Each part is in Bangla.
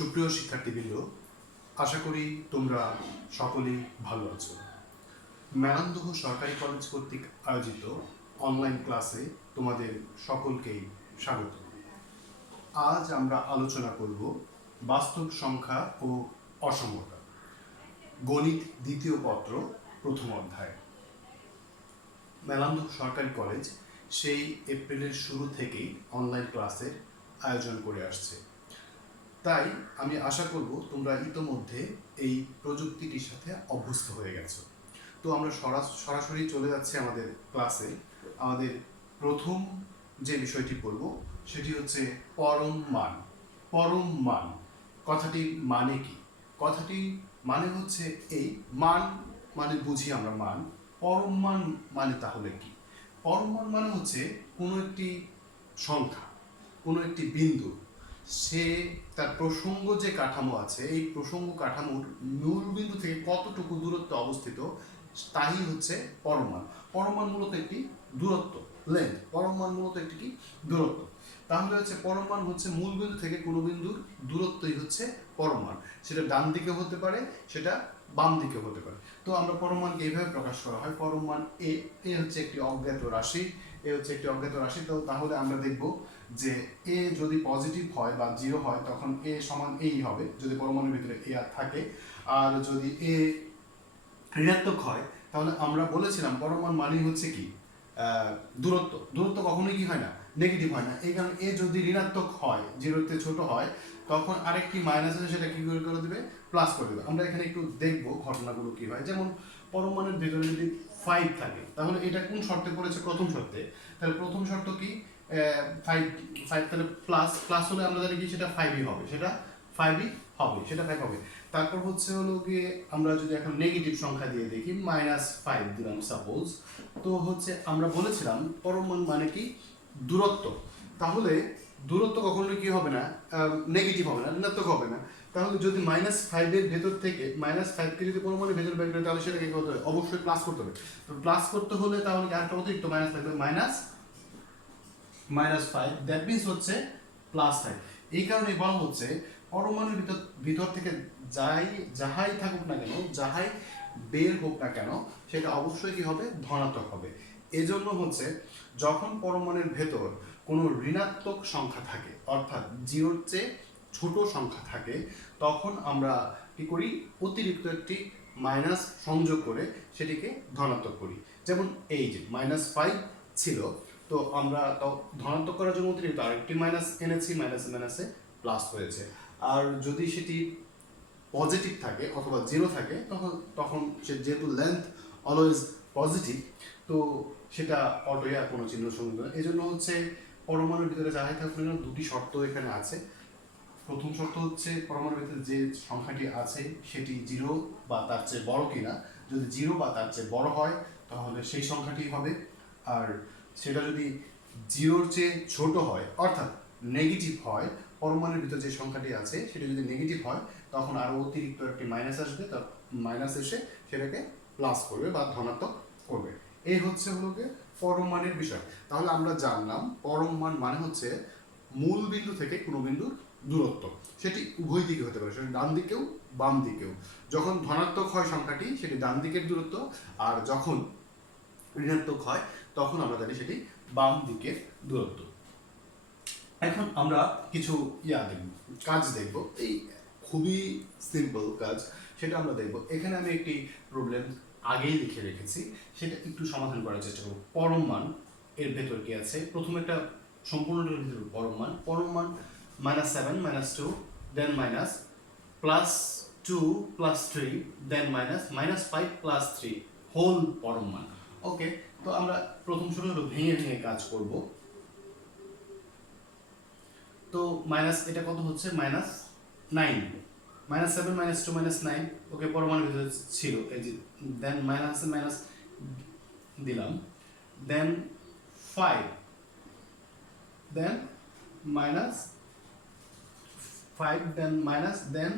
সুপ্রিয় শিক্ষার্থীবৃন্দ, আশা করি তোমরা সকলেই ভালো আছো। মেলান্দহ সরকারি কলেজ কর্তৃক আয়োজিত অনলাইন ক্লাসে তোমাদের সকলকেই স্বাগত। আজ আমরা আলোচনা করব বাস্তব সংখ্যা ও অসমতা, গণিত দ্বিতীয় পত্র প্রথম অধ্যায়। মেলান্দহ সরকারি কলেজ সেই এপ্রিলের শুরু থেকেই অনলাইন ক্লাসের আয়োজন করে আসছে। তাই আমি আশা করব তোমরা ইতোমধ্যে এই প্রযুক্তিটির সাথে অভ্যস্ত হয়ে গেছো। তো আমরা সরাসরি চলে যাচ্ছি আমাদের ক্লাসে। আমাদের প্রথম যে বিষয়টি বলবো সেটি হচ্ছে পরম মান। পরম মান কথাটির মানে কি? কথাটি মানে হচ্ছে এই মান মানে বুঝি আমরা মান, পরম মান মানে তাহলে কি? পরম মান মানে হচ্ছে কোনো একটি সংখ্যা, কোনো একটি বিন্দু, সে তার প্রসঙ্গ যে কাঠামো আছে এই প্রসঙ্গ কাঠামোর মূল বিন্দু থেকে কতটুকু দূরত্বে অবস্থিত তাই হচ্ছে পরমাণ। পরমাণ মূলত একটি দূরত্ব, লেন্থ। পরমাণ মূলত একটি কি দূরত্ব। তাহলে হচ্ছে পরমাণ হচ্ছে মূল বিন্দু থেকে কোনো বিন্দুর দূরত্বই হচ্ছে পরমাণ। সেটা ডান দিকে হতে পারে, সেটা বাম দিকে হতে পারে। তো আমরা পরমাণকে এইভাবে প্রকাশ করা হয়, পরমাণ এ হচ্ছে একটি অজ্ঞাত রাশি, এ হচ্ছে একটি অজ্ঞাত রাশি। তো তাহলে আমরা দেখব যে এ যদি পজিটিভ হয় বা জিরো হয় তখন এ সমান এই হবে যদি পরমাণুর ভিতরে এ আর থাকে। আর যদি এ ঋণাত্মক হয় তাহলে আমরা বলেছিলাম পরমাণু মানেই হচ্ছে কি দূরত্ব। দূরত্ব কখনোই কি হয় না, নেগেটিভ হয় না। এই কারণে এ যদি ঋণাত্মক হয়, জিরোতে ছোট হয়, তখন আরেকটি মাইনাস আছে সেটা কি করে দেবে, প্লাস করে দেবে। আমরা এখানে একটু দেখবো ঘটনাগুলো কি হয়। যেমন পরমাণুর ভিতরে যদি 5 থাকে তাহলে এটা কোন শর্তে পড়েছে? প্রথম শর্তে। তাহলে প্রথম শর্ত কি? 5 5 তাহলে প্লাস হলে আমরা জানি কি সেটা 5ই হবে, সেটা 5ই হবে, সেটা 5 হবে। তারপর হচ্ছে হলো গিয়ে আমরা যদি এখন নেগেটিভ সংখ্যা দিয়ে দেখি, -5 দিলাম সাপোজ। তো হচ্ছে আমরা বলেছিলাম পরমাণু মানে কি দূরত্ব। তাহলে দূরত্ব কখনোই কি হবে না, নেগেটিভ হবে না, ঋণাত্মক হবে না। তাহলে যদি -5 এর ভেতর থেকে -5কে যদি পরমাণুর ভেতর বের করে তাহলে সেটাকে কি করতে হবে? অবশ্যই প্লাস করতে হবে। তো প্লাস করতে হলে তাহলে আরেকটা অতিরিক্ত মাইনাস থাকবে, -5, দ্যাট মিনস হচ্ছে +5। এই কারণে বলা হচ্ছে পরমাণুর ভিতর থেকে যাহাই থাকুক না কেন, যাহাই বের হোক না কেন, সেটা অবশ্যই কি হবে? ধনাত্মক হবে। এজন্য হচ্ছে যখন পরমাণুর ভেতর কোনো ঋণাত্মক সংখ্যা থাকে, অর্থাৎ জিরোর চেয়ে ছোট সংখ্যা থাকে, তখন আমরা কি করি? অতিরিক্ত একটি মাইনাস সংযোগ করে সেটিকে ধনাত্মক করি। যেমন এই যে -5 ছিল, তো আমরা ধনাত্মক করার জন্য অতিরিক্ত আরেকটি মাইনাস এনেছি, মাইনাসে প্লাস হয়েছে। আর যদি সেটি পজিটিভ থাকে অথবা জিরো থাকে তখন সে যেহেতু লেন্থ অলওয়েজ পজিটিভ, তো সেটা অটোই আর কোনো চিহ্ন সঙ্গে নয়। এই জন্য হচ্ছে পরমাণুর ভিতরে যাহাই থাকুক না দুটি শর্ত এখানে আছে। প্রথম শর্ত হচ্ছে পরমাণুর ভিতরে যে সংখ্যাটি আছে সেটি জিরো বা তার চেয়ে বড় কিনা। যদি জিরো বা তার চেয়ে বড় হয় তাহলে সেই সংখ্যাটি হবে। আর সেটা যদি জিরোর চেয়ে ছোট হয় অর্থাৎ নেগেটিভ হয়, পরমাণুর ভিতরে যে সংখ্যাটি আছে সেটা যদি নেগেটিভ হয় তখন আরও অতিরিক্ত একটি মাইনাস আসবে, তার মাইনাস এসে সেটাকে প্লাস করবে বা ধনাত্মক করবে। এই হচ্ছে হলো গিয়ে পরম মানের বিষয়। তাহলে আমরা জানলাম পরম মান মানে হচ্ছে মূল বিন্দু থেকে কোনো বিন্দুর দূরত্ব। সেটি উভয় দিকে হতে পারে, সেটা ডান দিকেও বাম দিকেও। যখন ধনাত্মক হয় সংখ্যাটি সেটি ডান দিকের দূরত্ব, আর যখন ঋণাত্মক হয় তখন আমরা জানি সেটি বাম দিকের দূরত্ব। এখন আমরা কিছু কাজ দেখব, এই খুবই সিম্পল কাজ, সেটা আমরা দেখব। এখানে আমি একটি প্রবলেম আগেই লিখে রেখেছি, সেটা একটু সমাধান করার চেষ্টা করব। পরম মান এর ভেতর কি আছে? প্রথমে একটা সম্পূর্ণটার ভিতরে পরম মান -7 -2 দেন +2 +3 দেন -5 +3 হোল পরম মান। ওকে, তো আমরা প্রথম শুরু হলো ভেঙে ভেঙে কাজ করব। তো মাইনাস এটা কত হচ্ছে? -9 -7 -2 -9। ওকে, পরমাণুর ভিতরে ছিল এই যে, দেন মাইনাস দিলাম, দেন 5, দেন -5, দেন মাইনাস, দেন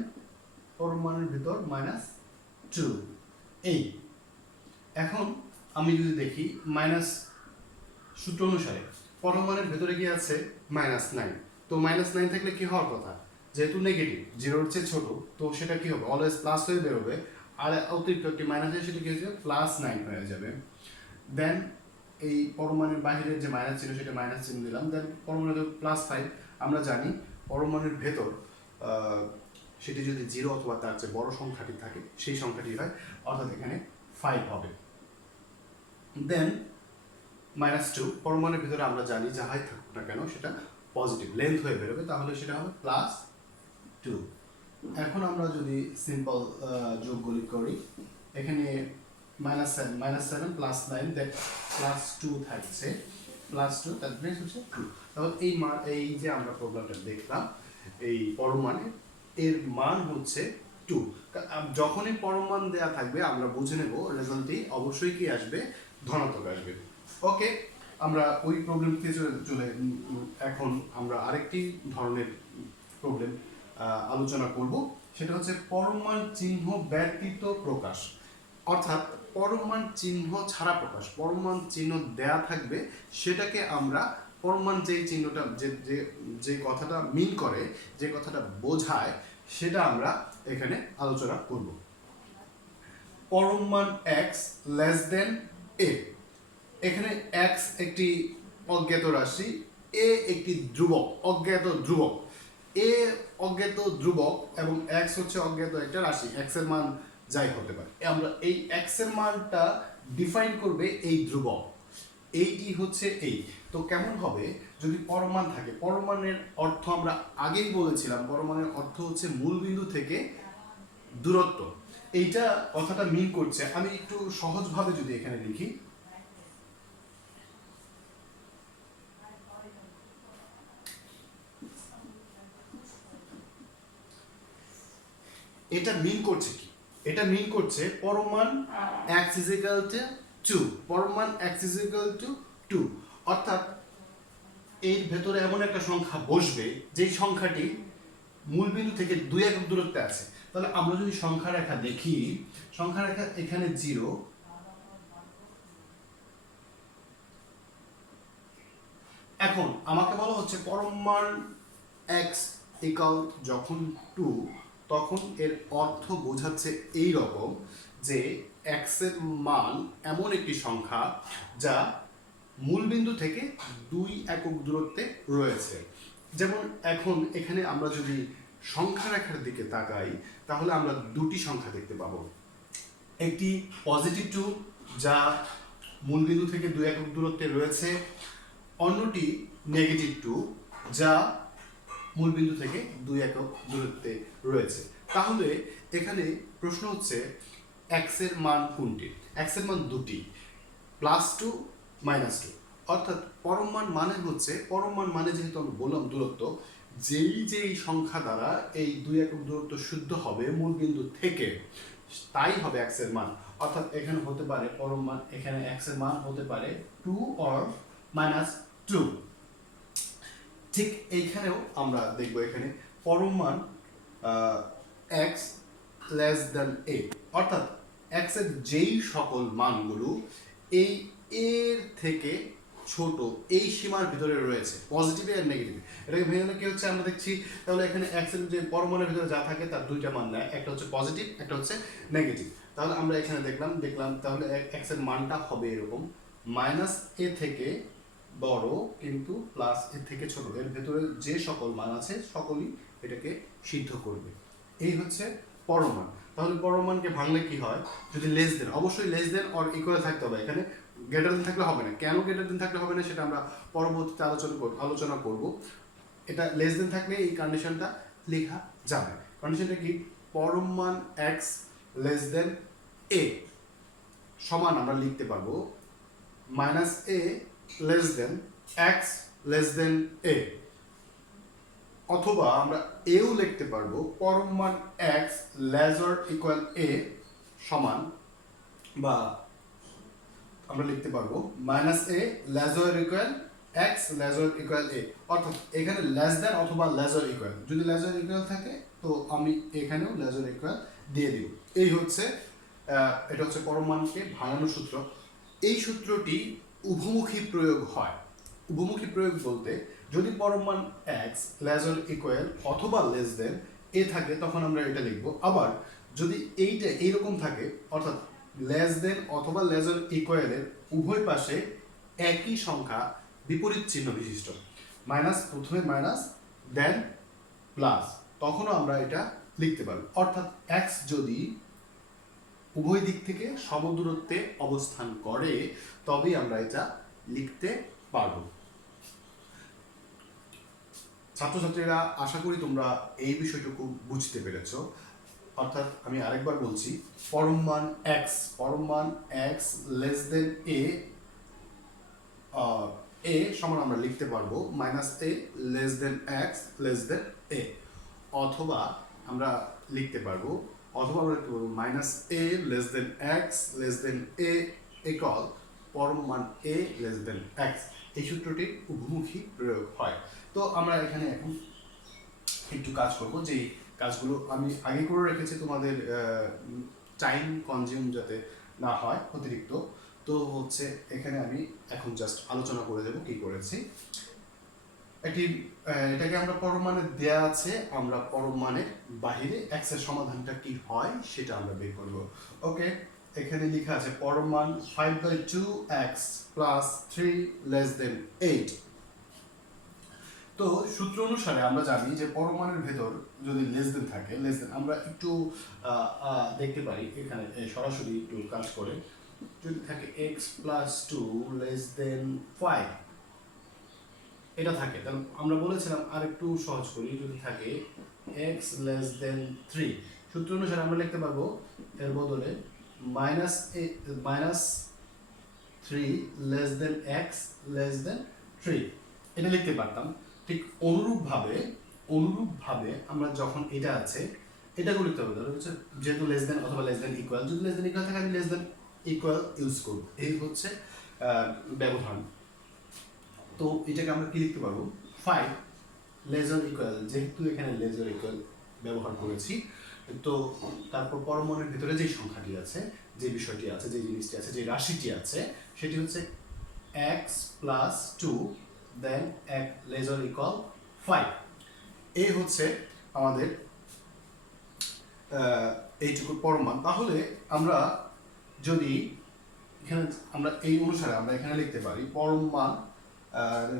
পরমাণুর ভিতর -2। এই এখন আমি যদি দেখি মাইনাস সূত্র অনুসারে পরমাণুর ভেতরে কি আছে? -9। তো -9 থাকলে কি হওয়ার কথা? যেহেতু নেগেটিভ, জিরোর চেয়ে ছোট, তো সেটা কি হবে, অলওয়েজ প্লাস হয়ে বেরোবে, আর অতিরিক্ত একটি মাইনাস হয়ে সেটা কি হয়ে যাবে, +9 হয়ে যাবে। দেন এই পরমাণুর বাহিরের যে মাইনাস ছিল সেটা মাইনাস চিহ্ন দিলাম, দেন পরমাণু +5। আমরা জানি পরমাণুর ভেতর সেটি যদি 0 অথবা তার চেয়ে বড় সংখ্যাটি থাকে সেই সংখ্যাটি হয়, অর্থাৎ এখানে 5 হবে। দেন -2, পরমাণুর ভিতরে আমরা জানি যাহাই থাকুক না কেন সেটা পজিটিভ লেন্থ হয়ে বেরোবে, তাহলে সেটা হবে +2। এখন আমরা যদি সিম্পল যোগগুলি করি, এখানে -7 +9 দেন +2 থাকছে, +2 তার মানে হচ্ছে 2। তাহলে এই যে আমরা প্রবলেমটা দেখলাম, এই পরমাণু এর মান হচ্ছে 2। যখনই পরমাণু দেয়া থাকবে আমরা বুঝে নেব রেজাল্টটি অবশ্যই কি আসবে, ধনাত্মক আসবে। ওকে, আমরা ওই প্রবলেমতে চলে এখন আমরা আরেকটি ধরনের প্রবলেম আলোচনা করব, সেটা হচ্ছে পরমাণু চিহ্ন ব্যতীত প্রকাশ, অর্থাৎ পরমাণু চিহ্ন ছাড়া প্রকাশ। পরমাণু চিহ্ন দেয়া থাকবে, সেটাকে আমরা পরমাণু যেই চিহ্নটা যে কথাটা মিন করে, যে কথাটা বোঝায়, সেটা আমরা এখানে আলোচনা করব। পরমাণু x লেস দেন a, এখানে x একটি অজ্ঞাত রাশি, a একটি ধ্রুবক, অজ্ঞাত ধ্রুবক। a অজ্ঞাত ধ্রুবক এবং x হচ্ছে অজ্ঞাত একটা রাশি, x এর মান যাই হতে পারে। আমরা এই x এর মানটা ডিফাইন করবে এই ধ্রুবক, এইটি হচ্ছে এই। তো কেমন হবে যদি পরমাণু থাকে, পরমাণুর অর্থ আমরা আগেই বলেছিলাম, পরমাণুর অর্থ হচ্ছে মূলবিন্দু থেকে দূরত্ব। এইটা কথাটা মিন করছে, আমি একটু সহজভাবে যদি এখানে লিখি, এটা মিন করছে কি, এটা মিন করছে পরমাণু x = 2, পরমাণু x = 2, অর্থাৎ এর ভেতরে এমন একটা সংখ্যা বসবে যেই সংখ্যাটি মূলবিন্দু থেকে 2 একক দূরত্বে আছে। তাহলে আমরা যদি সংখ্যা রেখা দেখি, সংখ্যা রেখা এখানে 0, এখন আমাকে বলা হচ্ছে পরমাণু x = যখন 2, তখন এর অর্থ বোঝাচ্ছে এই রকম যে x এর মান এমন একটি সংখ্যা যা মূলবিন্দু থেকে 2 একক দূরত্বে রয়েছে। যেমন এখন এখানে আমরা যদি সংখ্যা রেখার দিকে তাকাই, তাহলে আমরা দুটি সংখ্যা দেখতে পাবো, একটি +2 যা মূলবিন্দু থেকে 2 একক দূরত্বে রয়েছে, অন্যটি -2 যা মূলবিন্দু থেকে 2 একক দূরত্বে রয়েছে। তাহলে এখানে প্রশ্ন হচ্ছে x এর মান কোনটি? x এর মান দুটি, +2 -2, অর্থাৎ পরমাণু মানে হচ্ছে, পরমাণু মানে যেহেতু আমরা বললাম দূরত্ব, যেই সংখ্যা দ্বারা এই 2 একক দূরত্ব শুদ্ধ হবে মূলবিন্দু থেকে, তাই হবে x এর মান। অর্থাৎ এখানে হতে পারে পরমাণু, এখানে x এর মান হতে পারে 2 or -2। ঠিক এইখানেও আমরা দেখব, এখানে পরমাণু x লেস দেন a, অর্থাৎ x এর যেই সকল মানগুলো এই এর থেকে ছোট এই সীমার ভিতরে রয়েছে, পজিটিভ আর নেগেটিভ, এটাকে ভেঙে কি হচ্ছে আমরা দেখছি। তাহলে এখানে x এর যে পরমাণুর ভিতরে যা থাকে তার দুইটা মান নেয়, একটা হচ্ছে পজিটিভ, একটা হচ্ছে নেগেটিভ। তাহলে আমরা এখানে দেখলাম তাহলে x এর মানটা হবে এরকম, -a থেকে বড় কিন্তু +a থেকে ছোট, এর ভেতরে যে সকল মান আছে সকলই এটাকে সিদ্ধ করবে। এই হচ্ছে পরমাণু। তাহলে পরমাণুকে ভাঙলে কি হয়, যদি লেস দেন, অবশ্যই লেস দেন অর ইকুয়াল থাকতে হবে, এখানে গ্রেটার দেন থাকলে হবে না। কেন গ্রেটার দেন থাকলে হবে না সেটা আমরা পরবর্তীতে আলোচনা করব। এটা লেস দেন থাকলে এই কন্ডিশনটা লেখা যাবে। কন্ডিশনটা কি, পরমাণু x লেস দেন a সমান আমরা লিখতে পারবো -a less than x less than a, অথবা আমরা এও লিখতে পারবো পরমাণু x লেসার ইকুয়াল a সমান, বা আমরা লিখতে পারবো -a laser equal x laser equal a, অর্থাৎ এখানে লেস দেন অথবা লেসার ইকুয়াল, যদি লেসার ইকুয়াল থাকে তো আমি এখানেও লেসার ইকুয়াল দিয়ে দিব। এই হচ্ছে এটা হচ্ছে পরমাণুকে ভাঙানোর সূত্র। এই সূত্রটি উভমুখী প্রয়োগ হয়। উভমুখী প্রয়োগ বলতে যদি পরম মান x লেস অর ইকুয়াল অথবা লেস দেন a থাকে তখন আমরা এটা লিখব। আবার যদি এইটা এইরকম থাকে অর্থাৎ লেস দেন অথবা লেস অর ইকুয়ালের উভয় পাশে একই সংখ্যা বিপরীত চিহ্ন বিশিষ্ট, মাইনাস প্রথমে মাইনাস দেন প্লাস, তখনও আমরা এটা লিখতে পারবো। অর্থাৎ x যদি উভয় দিক থেকে সমদূরত্বে অবস্থান করে তবেই আমরা এটা লিখতে পারবো। ছাত্রছাত্রীরা আশা করি তোমরা এই বিষয়টুকু বুঝতে পেরেছো। অর্থাৎ আমি আরেকবার বলছি, পরম মান x লেস দেন a সমান আমরা লিখতে পারবো minus a less than x less than a, অথবা আমরা লিখতে পারবো minus a less than x less than a equal পরম মান a লেস দেন x। এই সূত্রটির উভমুখী প্রয়োগ হয়। তো আমরা এখানে এখন একটু কাজ করব, যে কাজগুলো আমি আগে করে রেখেছি তোমাদের টাইম কনজিউম যাতে না হয় অতিরিক্ত। তো হচ্ছে এখানে আমি এখন জাস্ট আলোচনা করে দেবো কি করেছি। এটাকে আমরা পরম মানে দেয়া আছে, আমরা পরম মানের বাহিরে x এর সমাধানটা কি হয় সেটা আমরা বের করব। ওকে, এখানে লেখা আছে পরম মান 5/2x প্লাস 3 লেস দেন 8। তো সূত্র অনুসারে আমরা জানি যে পরম মানের ভেতর যদি লেস দেন থাকে, লেস দেন আমরা একটু দেখতে পারি এখানে সরাসরি একটু কাজ করে, যদি থাকে x প্লাস 2 লেস দেন 5 এটা থাকে, তাহলে আমরা বলেছিলাম আর একটু সহজ করি, যদি থাকে x লেস দেন 3, সূত্র অনুসারে আমরা লিখতে পারবো এর বদলে minus 3 less than x less than 3 এটা লিখতে পারতাম। ঠিক অনুরূপভাবে আমরা যখন এটা আছে এটাকেও লিখতে হবে, হচ্ছে যেহেতু লেস দেন অথবা লেস দেন ইকুয়াল, যদি লেস দেন ইকুয়াল থাকে আমি লেস দেন ইকুয়াল ইউজ করব, এই হচ্ছে ব্যবধান। তো এটাকে আমরা কি লিখতে পারবো 5 লেস অর ইকুয়াল, যেহেতু এখানে লেস অর ইকুয়াল ব্যবহার করেছি, তো তারপর পরম মানের ভিতরে যে সংখ্যাটি আছে, যে বিষয়টি আছে, যে জিনিসটি আছে, যে রাশিটি আছে সেটি হচ্ছে x প্লাস 2 দেন এক লেস অর ইকুয়াল 5। এই হচ্ছে আমাদের এইটুকু পরম মান। তাহলে আমরা যদি এখানে আমরা এই অনুসারে আমরা এখানে লিখতে পারি পরম মান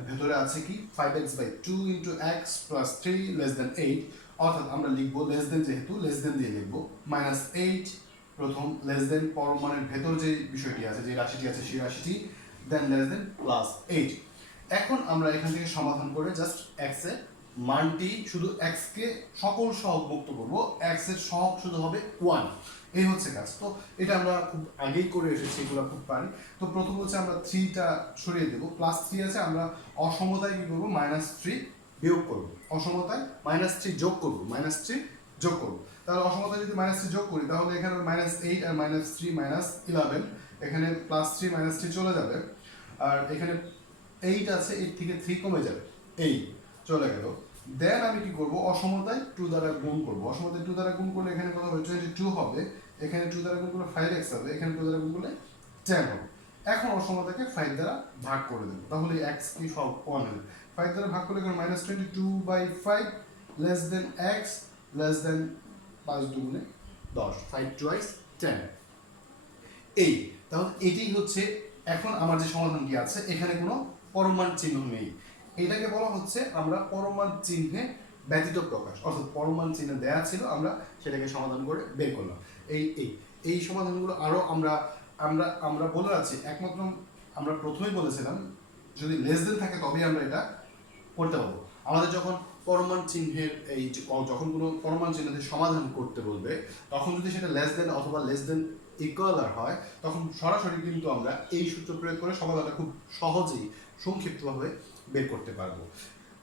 ভেতরে আছে কি 5x/2 × x plus 3 less than 8, অর্থাৎ আমরা লিখবো লেস দেন, যেহেতু লেস দেন দিয়ে লিখবো -8 প্রথম লেস দেন পরম মানের ভেতর যে বিষয়টি আছে, যে রাশিটি আছে সেই রাশিটি, দেন লেস দেন প্লাস 8। এখন আমরা এখান থেকে সমাধান করে জাস্ট x এর মানটি শুধু x কে সকল সহগ মুক্ত করব, x এর সহগ শুধু হবে 1, এই হচ্ছে কাজ। তো এটা আমরা খুব আগেই করে এসেছি, এগুলো খুব পারি। তো প্রথম হচ্ছে আমরা 3টা সরিয়ে দেব, প্লাস 3 আছে, আমরা অসমতায় কি করব -3 বিয়োগ করব, অসমতায় -3 যোগ করব, -3 যোগ করব। তাহলে অসমতায় যদি -3 যোগ করি তাহলে এখানে -8 আর -3 -11, এখানে +3 -3 চলে যাবে, আর এখানে 8 আছে, 8 থেকে 3 কমে যাবে, এই চলে গেল। দেন আমি কি করব অসমতায় 2 দ্বারা গুণ করব, অসমতায় 2 দ্বারা গুণ করলে এখানে কত হবে 22 হবে, এখানে 2 দ্বারা গুণ করলে 5x হবে, এখানে 2 দ্বারা গুণ করলে 10 হবে। এখন অসমতাকে 5 দ্বারা ভাগ করে দেব, তাহলে x কি সব 1 হবে। 5 দ্বারা ভাগ করলে এখানে -22/5 less than x less than 5 দুগুণে 10, 5 2 10। এই তাহলে এটাই হচ্ছে এখন আমার যে সমাধানটি আছে, এখানে কোনো পরম মান চিহ্ন নেই, এটাকে বলা হচ্ছে আমরা পরম মান চিহ্নে ব্যতীত প্রকাশ, অর্থাৎ পরম মান চিহ্ন দেয়া ছিল, আমরা সেটাকে সমাধান করে বের করলাম। এই সমাধানগুলো আরো আমরা বলে আছি, একমাত্র আমরা প্রথমেই বলেছিলাম যদি লেস দেন থাকে তবেই আমরা এটা করতে পারবো। আমাদের যখন পরম মান চিহ্নের যখন কোনো পরম মান চিহ্নের সমাধান করতে বলবে, তখন যদি সেটা লেস দেন অথবা লেস দেন ইকুয়াল হয়, তখন সরাসরি কিন্তু আমরা এই সূত্র প্রয়োগ করে সমাধানটা খুব সহজেই সংক্ষিপ্তভাবে বের করতে পারবো।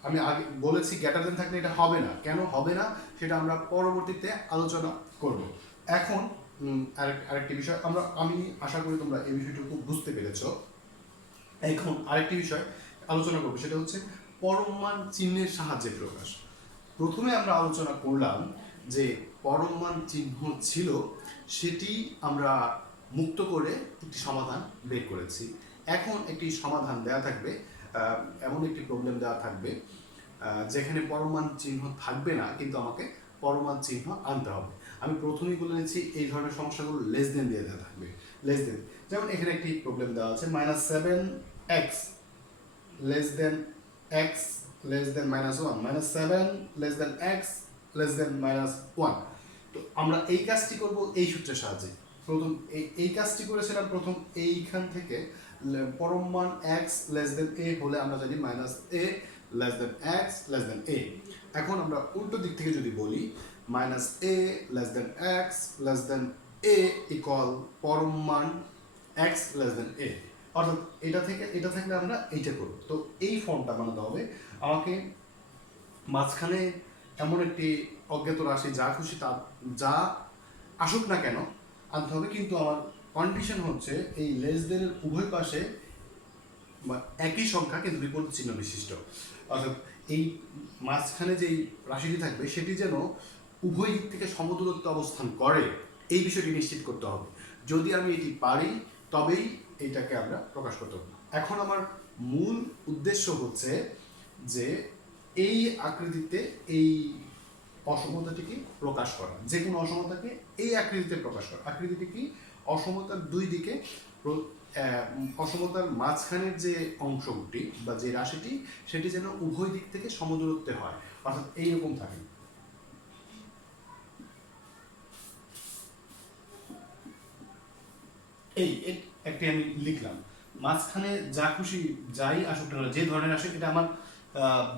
আমি আগে বলেছি গ্রেটার দেন থাকলে এটা হবে না, কেন হবে না সেটা আমরা পরবর্তীতে আলোচনা করব। এখন আরেকটি বিষয় আমি আশা করি তোমরা এই বিষয়টুকু বুঝতে পেরেছ। এখন আরেকটি বিষয় আলোচনা করবো, সেটা হচ্ছে পরম মান চিহ্নের সাহায্যে প্রকাশ। প্রথমে আমরা আলোচনা করলাম যে পরম মান চিহ্ন ছিল, সেটি আমরা মুক্ত করে একটি সমাধান বের করেছি। এখন একটি সমাধান দেয়া থাকবে, এমন একটি প্রবলেম দেওয়া থাকবে যেখানে পরমাণ চিহ্ন থাকবে না, কিন্তু আমাকে পরমাণ চিহ্ন আনতে হবে। আমি প্রথমেই বলে নিচ্ছি এই ধরনের সমস্যাগুলো লেস দেন দিয়ে দেওয়া থাকবে, লেস দেন। যেমন এখানে একটি প্রবলেম দেওয়া আছে -7x less than x less than -1, -7 less than x less than -1। তো আমরা এই কাজটি করব এই সূত্রের সাহায্যে। প্রথম এই কাজটি করেছিলাম প্রথম এইখান থেকে পরম মান x লেস দেন a হলে আমরা জানি -a less than x less than a। এখন আমরা উল্টো দিক থেকে যদি বলি -a less than x less than a equal পরম মান x লেস দেন a, অর্থাৎ এটা থাকলে আমরা এইটা করব। তো এই ফর্মটা বানাতে হবে আমাকে। মাঝখানে এমন একটি অজ্ঞাত রাশি যা খুশি তা যা আসুক না কেন আনতে হবে, কিন্তু আমার কন্ডিশন হচ্ছে এই লেস দেনের উভয় পাশে একই সংখ্যা কিন্তু বিপরীত চিহ্ন বিশিষ্ট, অর্থাৎ এই মাঝখানে যেই রাশিটি থাকবে সেটি যেন উভয় দিক থেকে সমদূরত্বে অবস্থান করে, এই বিষয়টি নিশ্চিত করতে হবে। যদি আমি এটি পারি তবেই এইটাকে আমরা প্রকাশ করতে হবে। এখন আমার মূল উদ্দেশ্য হচ্ছে যে এই আকৃতিতে এই অসমতাটিকে প্রকাশ করা, যে কোনো অসমতাকে এই আকৃতিতে প্রকাশ করা। আকৃতিটি কি? অসমতার দুই দিকে অসমতার মাঝখানের যে অংশটি বা যে রাশিটি সেটি যেন উভয় দিক থেকে সমদূরত্বে হয়, অর্থাৎ এইরকম থাকে। এই একটি আমি লিখলাম, মাঝখানে যা খুশি যাই আসুক না, যে ধরনের আসে এটা আমার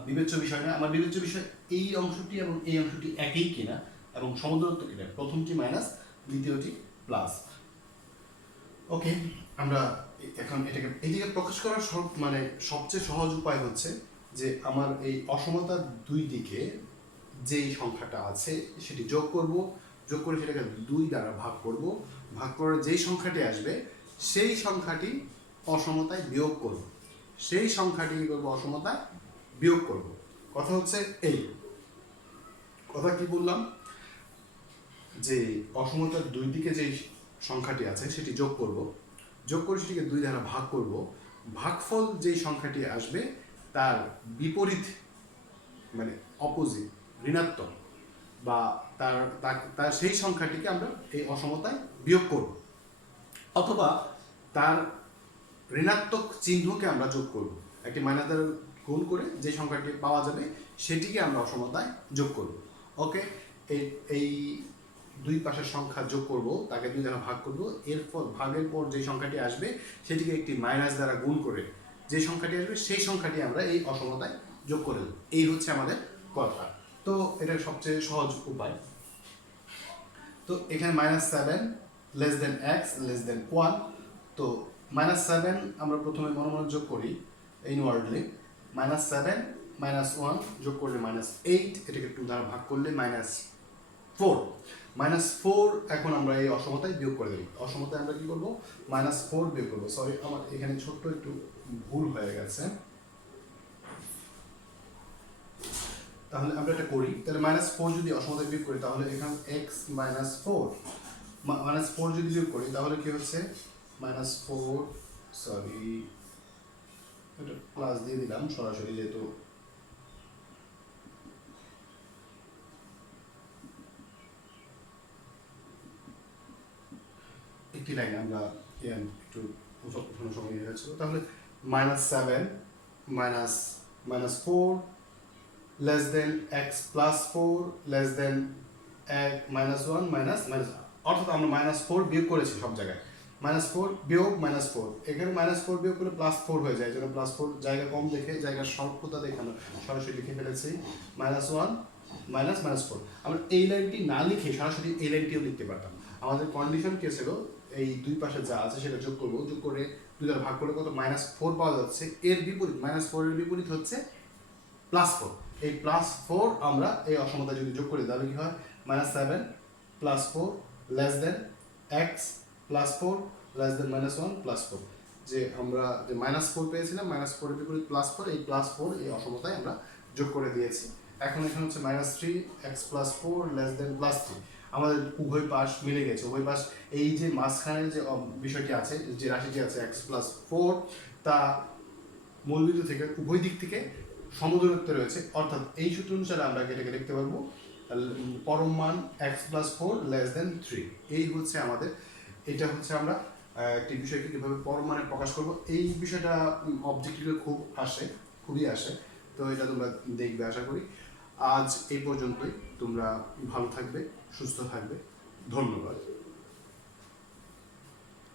বিবেচ্য বিষয় না। আমার বিবেচ্য বিষয় এই অংশটি এবং এই অংশটি একই কিনা এবং সমদূরত্ব কিনা, প্রথমটি মাইনাস দ্বিতীয়টি প্লাস। ওকে, আমরা এখন এটাকে প্রকাশ করার সবচেয়ে সহজ উপায় হচ্ছে যে আমার এই অসমতার দুই দিকে যেই সংখ্যাটা আছে সেটি যোগ করব, যোগ করে সেটাকে 2 দ্বারা ভাগ করব, ভাগ করে যেই সংখ্যাটি আসবে সেই সংখ্যাটি অসমতায় বিয়োগ করব, সেই সংখ্যাটি কি করব? অসমতায় বিয়োগ করব। কথা হচ্ছে এই কথা কি বললাম যে অসমতার দুই দিকে যেই সংখ্যাটি আছে সেটি যোগ করব, যোগ করে সেটিকে 2 দ্বারা ভাগ করব, ভাগফল যেই সংখ্যাটি আসবে তার বিপরীত মানে অপোজিট ঋণাত্মক বা তার সেই সংখ্যাটিকে আমরা এই অসমতায় বিয়োগ করব, অথবা তার ঋণাত্মক চিহ্নকে আমরা যোগ করব। একটি মাইনাস দ্বারা গুণ করে যে সংখ্যাটি পাওয়া যাবে সেটিকে আমরা অসমতায় যোগ করব। ওকে, এই দুই পাশের সংখ্যা যোগ করব, তাকে 2 দ্বারা ভাগ করব, এরপর ভাগের পর যে সংখ্যাটি আসবে সেটিকে একটি মাইনাস দ্বারা গুণ করে যে সংখ্যাটি আসবে সেই সংখ্যাটি আমরা এই অসমতায় যোগ করে দেব। এই হচ্ছে আমাদের কথা। তো এটা সবচেয়ে সহজ উপায়। তো এখানে -7 less than x less than 1। তো -7 আমরা প্রথমে মনে মনে যোগ করি ইনওয়ার্ডলি, -7 -1 যোগ করলে -8, এটাকে 2 দ্বারা ভাগ করলে -4। -4 এখন আমরা এই অসমতায় বিয়োগ করে দেব। অসমতায় আমরা কি করব? -4 বিয়োগ করব। সরি, আমার এখানে ছোট্ট একটু ভুল হয়ে গেছে, তাহলে আমরা এটা করি। তাহলে -4 যদি অসমতায় বিয়োগ করি তাহলে এখানে x -4 -4 যদি বিয়োগ করি তাহলে কি হচ্ছে? -4, সরি এটা প্লাস দিয়ে দিলাম সরাসরি, যেহেতু একটি লাইন আমরা একটু উঠানো সময় হয়েছিল। তাহলে -7 -4 less than x plus 4 less than -1 minus, অর্থাৎ আমরা -4 বিয়োগ করেছি সব জায়গায়। -4 বিয়োগ -4, এখানে -4 বিয়োগ করে +4 হয়ে যায়, যেন +4 জায়গা কম দেখে জায়গার স্বল্পতা দেখানো সরাসরি লিখে ফেলেছি। -1 -4, আমরা এই লাইনটি না লিখে সরাসরি এই লাইনটিও লিখতে পারতাম। আমাদের কন্ডিশন কে ছিল এই দুই পাশে যা আছে সেটা যোগ করব, যোগ করে 2 দ্বারা ভাগ করলে কত? -4 পাওয়া যাচ্ছে। এর বিপরীত -4 এর বিপরীত হচ্ছে +4। এই +4 আমরা এই অসমতা যদি যোগ করি তাহলে কি হয়? -7 +4 less than x +4 less than -1 +4। যে আমরা যে -4 পেয়েছিলাম, -4 এর বিপরীত +4, এই +4 এই অসমতায় আমরা যোগ করে দিয়েছি। এখন এখানে হচ্ছে -3 x +4 লেস দেন +3। আমাদের উভয় পাশ মিলে গেছে, উভয় পাশ এই যে মাঝখানের যে বিষয়টি আছে, যে রাশিটি আছে x +4, তা মূলবিন্দু থেকে উভয় দিক থেকে সমদূরত্বে রয়েছে, অর্থাৎ এই সূত্র অনুসারে আমরা এটাকে লিখতে পারবো পরম মান x+4 <3। এই হচ্ছে আমাদের, এটা হচ্ছে আমরা একটি বিষয়কে কীভাবে পরম মানে প্রকাশ করব, এই বিষয়টা অবজেক্টিভে খুবই আসে। তো এটা তোমরা দেখবে আশা করি। আজ এই পর্যন্তই। তোমরা ভালো থাকবে, সুস্থ থাকবে। ধন্যবাদ।